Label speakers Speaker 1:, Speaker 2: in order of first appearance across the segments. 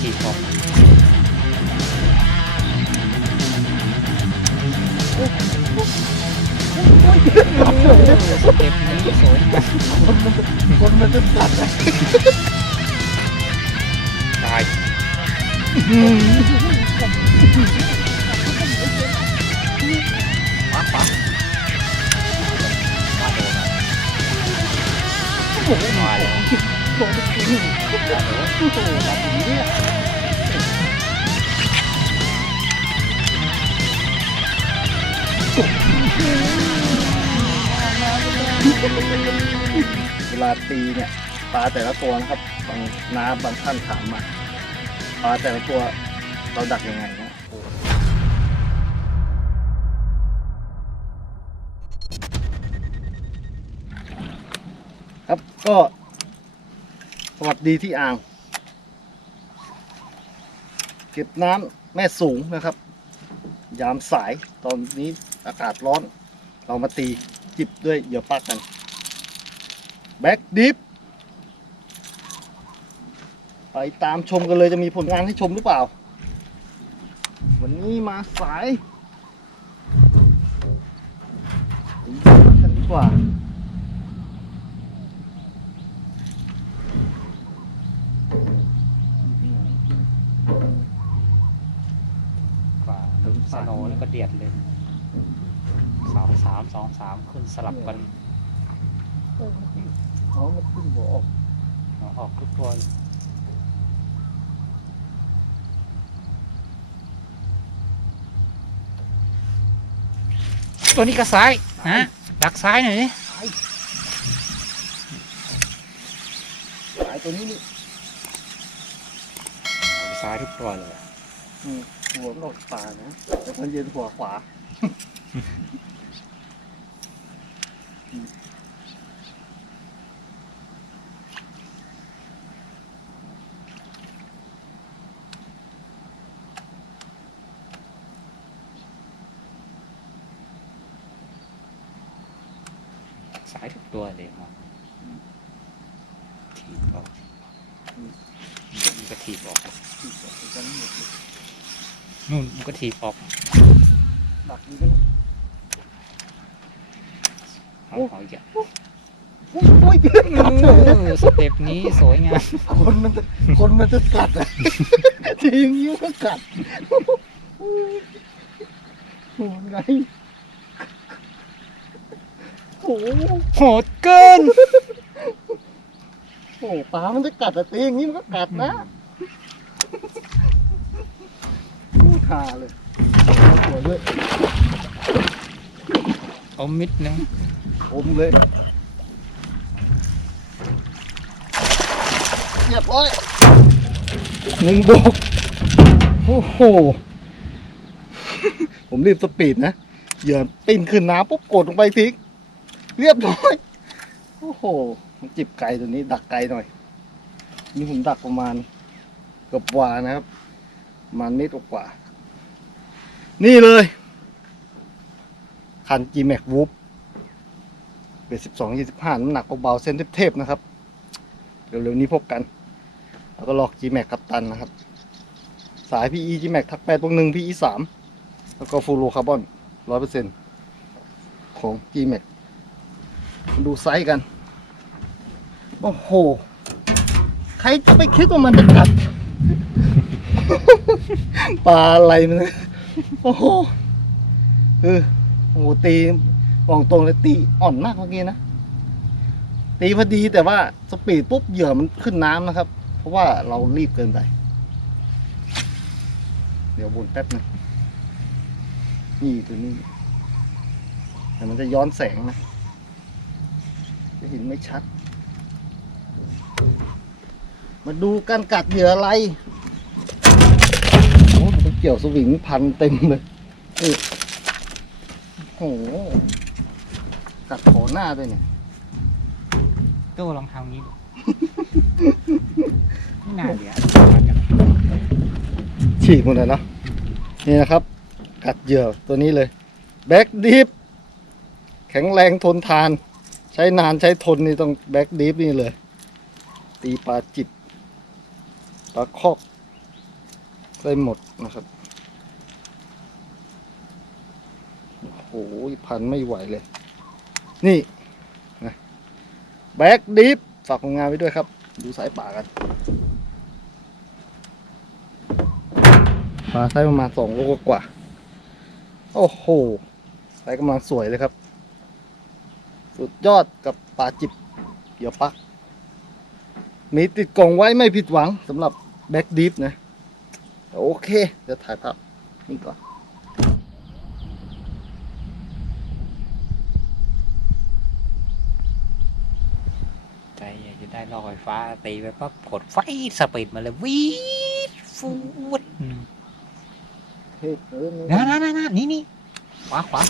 Speaker 1: ถีบออกสเต็ปนี้สวยงาม
Speaker 2: คนมันจะตัดอะ
Speaker 1: ตายปั๊บปั๊บมาโดนนะมาเลย
Speaker 2: เวลาตีเนี่ยปลาแต่ละตัวนะครับบางน้าบางท่านถามมาปลาแต่ละตัวเราดักยังไงนะครับก็ สวัสดีที่อ่าง เก็บน้ำแม่สูงนะครับ ยามสายตอนนี้อากาศร้อน เรามาตีจิบด้วยเหยื่อปลากัน แบ็กดิฟไปตามชมกันเลยจะมีผลงานให้ชมหรือเปล่า วันนี้มาสายกันดีกว่า
Speaker 1: กว่าสโนว์แล้วก็ เดียดเลยสองสามสองสามขึ้นสลับกัน
Speaker 2: เขามาขึ้นหัวออก
Speaker 1: เอาออกทุกตัวเลยตัวนี้ก็ซ้ายฮะดักซ้ายหน่อยดิ
Speaker 2: สายตัวนี้นี่
Speaker 1: ซ้ายทุกตัวเลย
Speaker 2: อืม หัวมันออกป่านะแต่ตอนเย็นหัวขวา
Speaker 1: ซ้ายทุกตัวเลยครับถีบออกมันก็ถีบออกนู่ นมันก็ถีบออก
Speaker 2: ดักนี้ก็
Speaker 1: เอาเอาอีกอะ
Speaker 2: โอ้ยโอ้ยเพื่อนกัดเลย
Speaker 1: เออสเต็ปนี้สวยงาม
Speaker 2: คนมันจะคนมันจะกัดอะ ทีนี้มันก็กัดโอ้ยโหไงโอ้โห
Speaker 1: โหดเกิน
Speaker 2: โอ้โหปลามันจะกัดอะตีอย่างนี้มันก็กัดนะพูด ทาเลยสวยด้วย
Speaker 1: เอามิดนึง
Speaker 2: อมเลยเรียบร้อยหนึ่งบกโอ้โห ผมรีบสปีดนะเหยื่อปิ้นขึ้นน้ำปุ๊บกดลงไปทิ้งเรียบร้อย โอ้โหมันจิบไก่ตัวนี้ ดักไก่หน่อย นี่ผมดักประมาณเกือบวานะครับ ประมาณเมตรกว่า นี่เลย คัน G Max w o o p เบสสิบสองยี่สิบห้าน้ำหนักเบาๆเส้นเทพๆนะครับ เร็วๆนี้พบกัน แล้วก็ลอก G Max กัปตันนะครับ สาย PE G Max ทักแปดวงหนึ่ง PE สามแล้วก็ฟูโรคาร์บอนร้อยเปอร์เซ็นต์ของ G Max มาดูไซส์กัน โอ้โห ใครจะไปคิดว่ามันจะกัด ปลาอะไรมันเนี่ย โอ้โหเออโอ้โหตีบอกตรงเลยตีอ่อนมากเมื่อกี้นะตีพอดีแต่ว่าสปีดปุ๊บเหยื่อมันขึ้นน้ำนะครับ เพราะว่าเรารีบเกินไป เดี๋ยววนแป๊บหนึงนี่ตัวนี้แต่มันจะย้อนแสงนะ จะเห็นไม่ชัด มาดูการกัดเหยื่ออะไร เกี่ยวสวิงพันเต็มเลยนี่โอ้โหกัดขอหน้าด้วยเนี่ย
Speaker 1: ตู้ลองทำงี้ดูไม่น่าเหลือ
Speaker 2: ฉีกหมดเลยเนาะนี่นะครับ กัดเหยื่อตัวนี้เลย แบ็กดีฟแข็งแรงทนทาน ใช้นานใช้ทนนี่ต้องแบ็กดีฟนี่เลย ตีปลาจิบปลาคอก ได้หมดนะครับ โอ้โหพันไม่ไหวเลย นี่นะแบ็กดิฟฝากผลงานไว้ด้วยครับ ดูสายป่ากันปลาไส์ประมาณสองโลกว่า โอ้โหไส์กำลังสวยเลยครับ สุดยอดกับปลาจิบเดี๋ยวปัก มีติดกล่องไว้ไม่ผิดหวังสำหรับแบ็กดิฟนะ โอเค เดี๋ยวถ่ายภาพนี่ก่อน
Speaker 1: ใจอยากจะได้ลอยฟ้า ตีไปปั๊บกดไฟสปีดมาเลยวีดฟูด
Speaker 2: เฮ้ยเออ
Speaker 1: นะนะนะนะนี่นี่ขวาขวา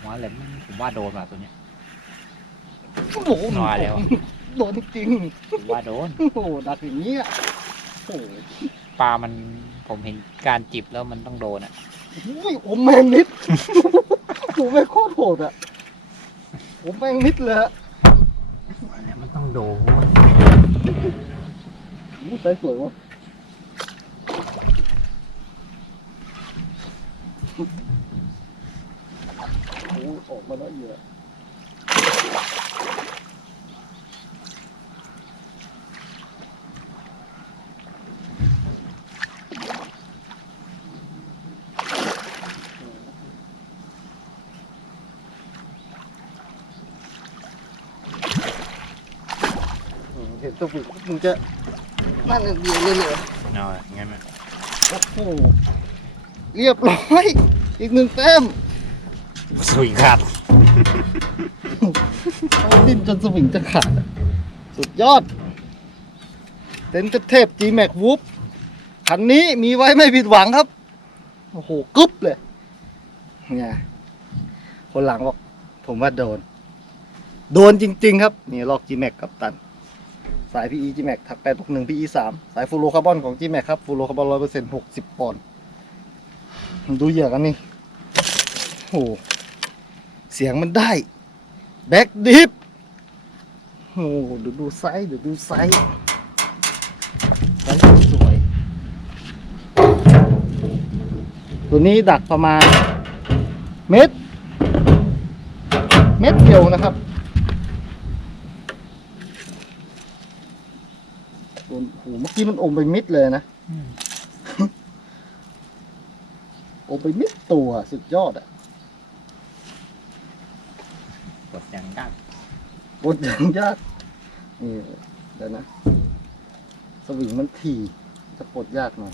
Speaker 1: ขวาเลยมันผมว่าโดนว่ะตัวเนี้ย
Speaker 2: โอ้โห
Speaker 1: มาแล้ว
Speaker 2: โดนจริง
Speaker 1: ผมว่าโดน
Speaker 2: โอ้โหดักอย่างนี้อะโอ้โห
Speaker 1: ปลามันผมเห็นการจิบแล้วมันต้องโดนอะ
Speaker 2: อุ้ยผมแมงนิดผมแมงโคตรโหดอะผมแมงนิดเลยอะ
Speaker 1: มันต้องโดน
Speaker 2: อู้ใสสวยวะโอ้ออกมาแล้วเหยื่ออื ตัวฝึกมึงจะนั่นอย่างเดียวเลยเหรอ
Speaker 1: เนาะงั้น
Speaker 2: โอ้โหเรียบร้อย อีกหนึ่งแต้ม
Speaker 1: สวิงขาด
Speaker 2: เอาดิ้นจนสวิงจะขาดอะสุดยอด เต็นท์เทพ G-Max w o o p คันนี้มีไว้ไม่ผิดหวังครับ โอ้โหกึ๊บเลย เนี่ย คนหลังบอก ผมว่าโดน โดนจริง ๆ ครับ นี่ลอก G-Max กับตัน สาย PE G-Max ถัก861 PE 3สายฟูโรคาร์บอนของ G-Max ครับฟูโรคาร์บอน100% 60ปอนด์ดูเหยื่อกันนี่โอ้เสียงมันได้แบ็กดิฟโอ้โหเดี๋ยวดูไซส์เดี๋ยวดูไซส์ไซส์สวย ตัวนี้ดักประมาณเม็ด เม็ดเดียวนะครับโอ้โหเมื่อ กี้มันอมไปมิดเลยนะอมไปมิดตัวสุดยอดอะ
Speaker 1: กดอย่างยาก
Speaker 2: บทอย่างยากนี่เดี๋ยวนะ สวิงมันถี่จะปลดยากหน่อย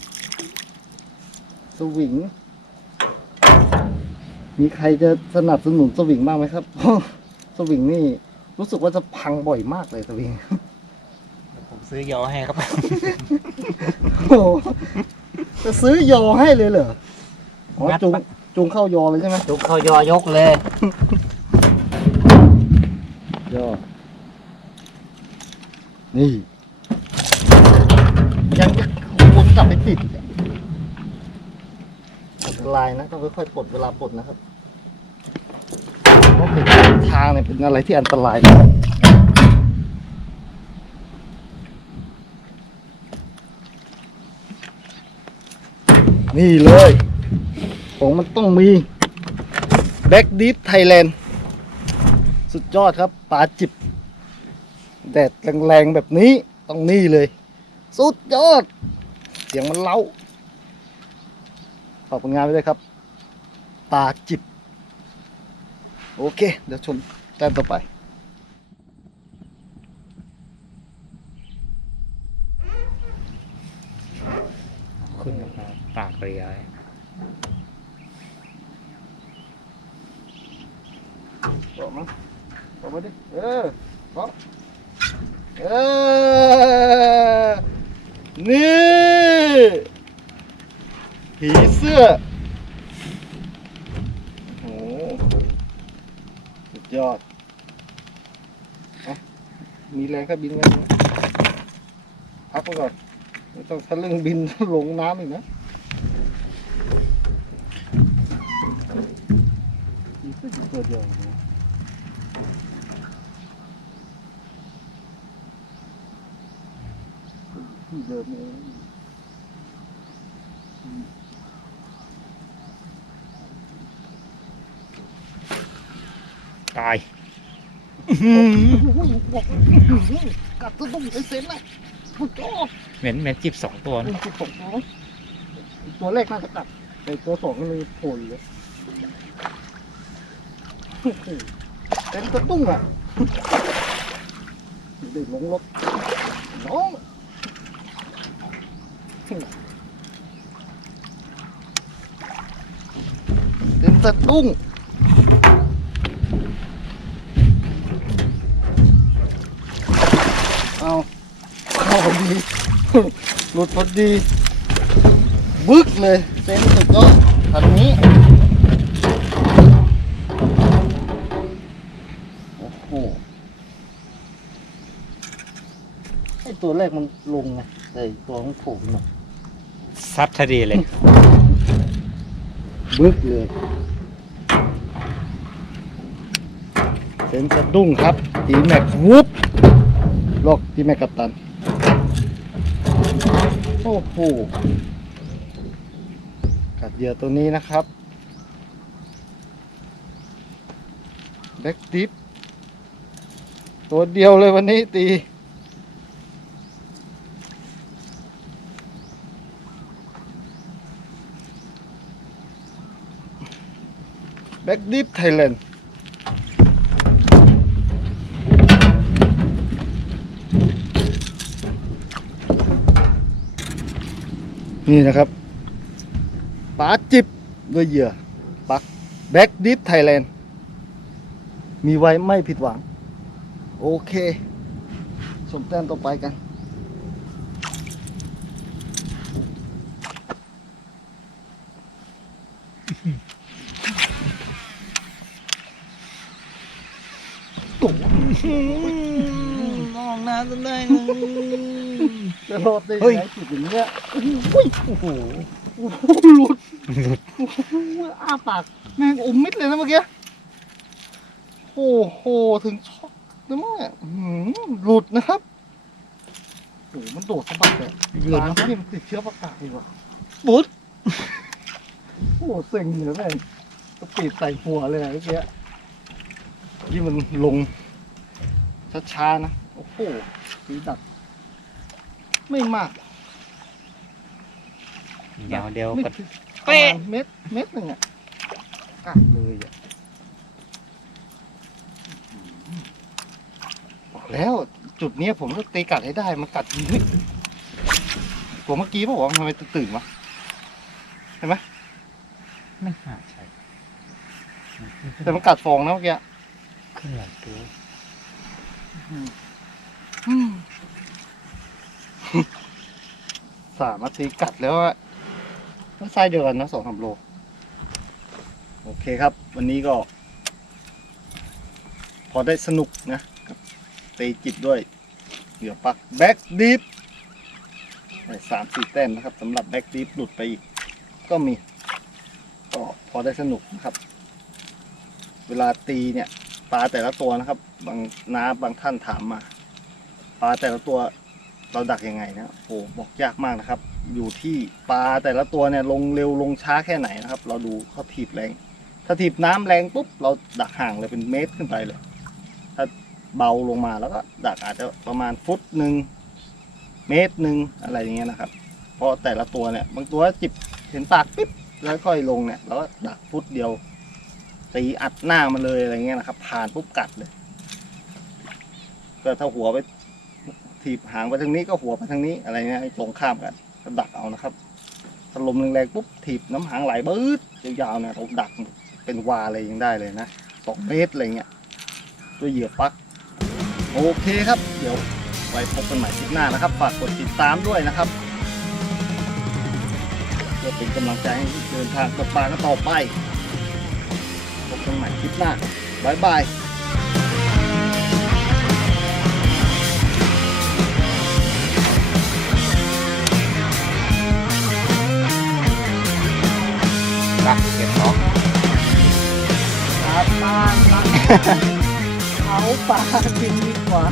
Speaker 2: สวิง มีใครจะสนับสนุนสวิงบ้างไหมครับเพราะสวิงนี่รู้สึกว่าจะพังบ่อยมากเลยสวิง
Speaker 1: ผม ซื้อยอให้ครับ
Speaker 2: โอ้โหจะซื้อยอให้เลยเหรออ๋อ
Speaker 1: งัด
Speaker 2: จูง
Speaker 1: ปะ
Speaker 2: จูงเข้ายอเลยใช่ไหม
Speaker 1: ทุกเขายอยกเลย
Speaker 2: ยอนี่ ยังจะวนกลับไปติดอีกอะอันตรายนะต้องค่อยๆปลดเวลาปลดนะครับเพราะเป็นทางเนี่ยเป็นอะไรที่อันตราย นี่เลย ของมันต้องมีแบ็กดีฟไทยแลนด์สุดยอดครับปลาจิบ แดดแรงๆแบบนี้ต้องนี่เลย สุดยอด เสียงมันเล้าฝากผลงานไว้ด้วยครับปลาจิบ โอเค เดี๋ยวชมแต้มต่อไป
Speaker 1: ขึ้นมา ปากเรีย
Speaker 2: บอกมาบอกมาดิ เออบอกเออ นี่ผีเสื้อ โอ้โหสุดยอดอะมีแรงก็บินกันนะพักไปก่อน ไม่ต้องทะลึ่งบินลงน้ำอีกนะ ตัวเดียวที่เดิมเอง
Speaker 1: ตาย
Speaker 2: กัดตัวต้องเป็นเลย
Speaker 1: เหม็นเหม็นจิบสองตัวนะ
Speaker 2: ตัวแรกน่าจะกัดแต่ตัวสองเลยโผล่เลย เต็มกระตุ้งอะเด็กลงรถน้องเต็มสะดุ้งเอาเอาพอดีหลุดพอดีบึกเลยเต็มสุดยอดคันนี้ ตัวแรกมันลงไงแต่อีกตัวมันโผล่ขึ้นมา
Speaker 1: ซัดทดีเลย
Speaker 2: บึกเลยเซ็นสะดุ้งครับ ตีแม็กวุบลอกตีแม็กกัปตัน โอ้โห กัดเหยื่อตัวนี้นะครับแบ็กดิฟตัวเดียวเลยวันนี้ตี แบ็กดิฟไทยแลนด์นี่นะครับปลาจิบด้วยเหยื่อปักแบ็กดิฟไทยแลนด์มีไว้ไม่ผิดหวัง โอเค สมแต้มต่อไปกัน
Speaker 1: มองน้ำจนได้
Speaker 2: จะรอดได้
Speaker 1: เฮ้ย
Speaker 2: ไงจุดอย่างเงี้ยโอ้โห
Speaker 1: ห
Speaker 2: โอ้โหหลุดอ้าปากแม่งอมมิดเลยนะเมื่อกี้โอ้โหถึงช็อกนะมั้งอื้อหือหลุดนะครับโอ้มันโดดสะบัดเลย
Speaker 1: เยือน
Speaker 2: ปลา
Speaker 1: เนาะ
Speaker 2: ที่มันติดเชื้อประกาศดีกว่าบุ๊ดโอ้เซ็งเหลือแม่งปีดใส่หัวเลยอะเมื่อกี้ ที่มันลงช้าๆนะ โอ้โหสีดัก ไม่มาก
Speaker 1: เดี๋ยวเดี๋ยว
Speaker 2: ไม่
Speaker 1: ก็
Speaker 2: ถึงประ
Speaker 1: เป๊ะ
Speaker 2: มาณเม็ดเม็ดหนึ่งอะกัดเลยอะบอกแล้วจุดเนี้ยผมต้องตีกัดให้ได้มันกัดทีนิดตัวเมื่อกี้บอกว่าวะทำไมตื่นวะ
Speaker 1: ไม่น่าใช่
Speaker 2: แต่มันกัดฟองนะเมื่อกี้
Speaker 1: ขึ้นหลังตัว
Speaker 2: สามนาทีกัดแล้วอะมันไส้เดียวกันนะสองสามโล โอเคครับ วันนี้ก็ พอได้สนุกนะกับตีจิบด้วย เหยื่อปักแบ็กดิฟสามสี่แต้มนะครับสำหรับแบ็กดิฟหลุดไปอีก ก็มี ก็พอได้สนุกนะครับ เวลาตีเนี่ย ปลาแต่ละตัวนะครับ บางน้าบางท่านถามมา ปลาแต่ละตัวเราดักยังไงนะโอ้บอกยากมากนะครับ อยู่ที่ปลาแต่ละตัวเนี่ยลงเร็วลงช้าแค่ไหนนะครับ เราดูเขาถีบแรง ถ้าถีบน้ำแรงปุ๊บเราดักห่างเลยเป็นเมตรขึ้นไปเลย ถ้าเบาลงมาแล้วก็ดักอาจจะประมาณฟุตหนึ่งเมตรหนึ่งอะไรอย่างเงี้ยนะครับ เพราะแต่ละตัวเนี่ยบางตัวจิบเห็นปากปิ๊บแล้วค่อยลงเนี่ยเราก็ดักฟุตเดียว ตีอัดหน้ามันเลยอะไรเงี้ยนะครับ ผ่านปุ๊บกัดเลย ก็ถ้าหัวไปถีบหางไปทางนี้ก็หัวไปทางนี้อะไรเงี้ยตรงข้ามกันก็ดักเอานะครับถ้าลมแรงๆปุ๊บถีบน้ำหางไหลปื๊ดยาวๆเนี่ยเราดักเป็นวาเลยยังได้เลยนะสองเมตรอะไรเงี้ยด้วยเหยื่อปักโอเคครับ เดี๋ยวไว้พบกันใหม่คลิปหน้านะครับ ฝากกดติดตามด้วยนะครับเพื่อเป็นกำลังใจให้เดินทางกับปลากันต่อไป กันใหม่คลิปหน้าบายบาย
Speaker 1: รักเก็บของ
Speaker 2: ปลาบ้านรักเขาปลากินดีกว่า